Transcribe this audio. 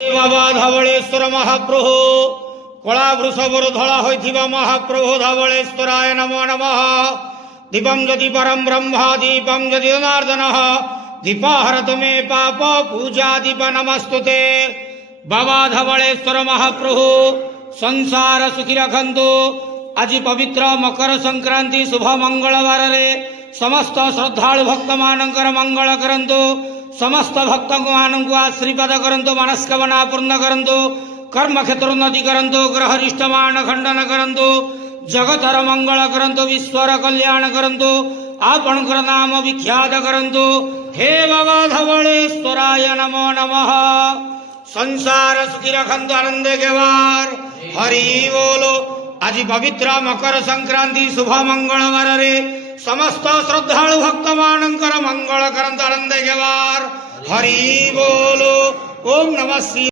बाबा धवलेश्वर महाप्रभु कला वृषभर धला होइथिबा महाप्रभु धवलेश्वराय नमो नमः। दीपं यदि परम ब्रह्म दीपं यदि जनार्दन दीपाहरतु मे पाप पूजा दीप नमस्तुते। बाबा धवलेश्वर महाप्रभु संसार सुखी रखंतु। आज पवित्र मकर संक्रांति शुभ मंगलवार रे समस्त श्रद्धालु भक्त मानकर मंगल करंतु। समस्त भक्त मानक आशीर्वाद करंतु। मनस्कामना पूर्ण करंतु। कर्म क्षेत्र उन्नति करंतु। ग्रह रिष्टमान खंडन करंतु। जगतर मंगल करंतु। विश्वर कल्याण करंतु। आपणकर नाम विख्यात करंतु। हे बाबा धवलेश्वराय नमो नमः। संसार सुखी रखंतु आनंद केवार हरि बोलो। आज पवित्र मकर संक्रांति शुभ मंगलवार रे समस्त श्रद्धालु भक्त मानकर मंगल करंतु आनंद केवार हरि बोलो। ओम नमः शिवाय।